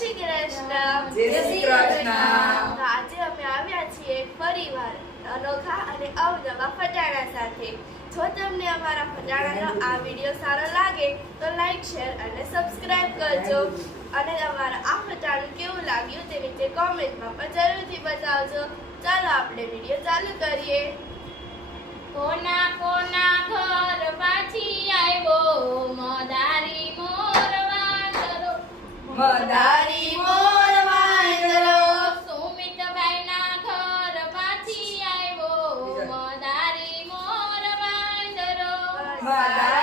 શ્રી કૃષ્ણ જય શ્રી કૃષ્ણ. તો આજે અમે આવ્યા છીએ ફરીવાર અનોખા અને અવનવા ફટાડા સાથે. જો તમને અમારા ફટાડાનો આ વીડિયો સારો લાગે તો લાઈક શેર અને સબસ્ક્રાઇબ કરજો. અને અમારા આ ફટાડું કેવું લાગ્યું તે નીચે કોમેન્ટમાં પણ જરૂરથી બતાવજો. ચાલો આપણે વીડિયો ચાલુ કરીએ. કોના કોના ઘર પાછી આવ્યો વાંદરો મદારી મોર વાંદરો સુમિતભાઈના ઘર પાછી આવ્યો મદારી મોર વાંદરો મદારી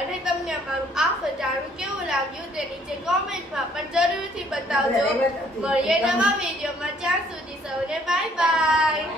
અને તમને અમારું આ ફટાણું કેવું લાગ્યું તે નીચે કોમેન્ટમાં પણ જરૂરથી બતાવજો. મળીએ નવા વિડીયોમાં. ત્યાં સુધી સૌને બાય બાય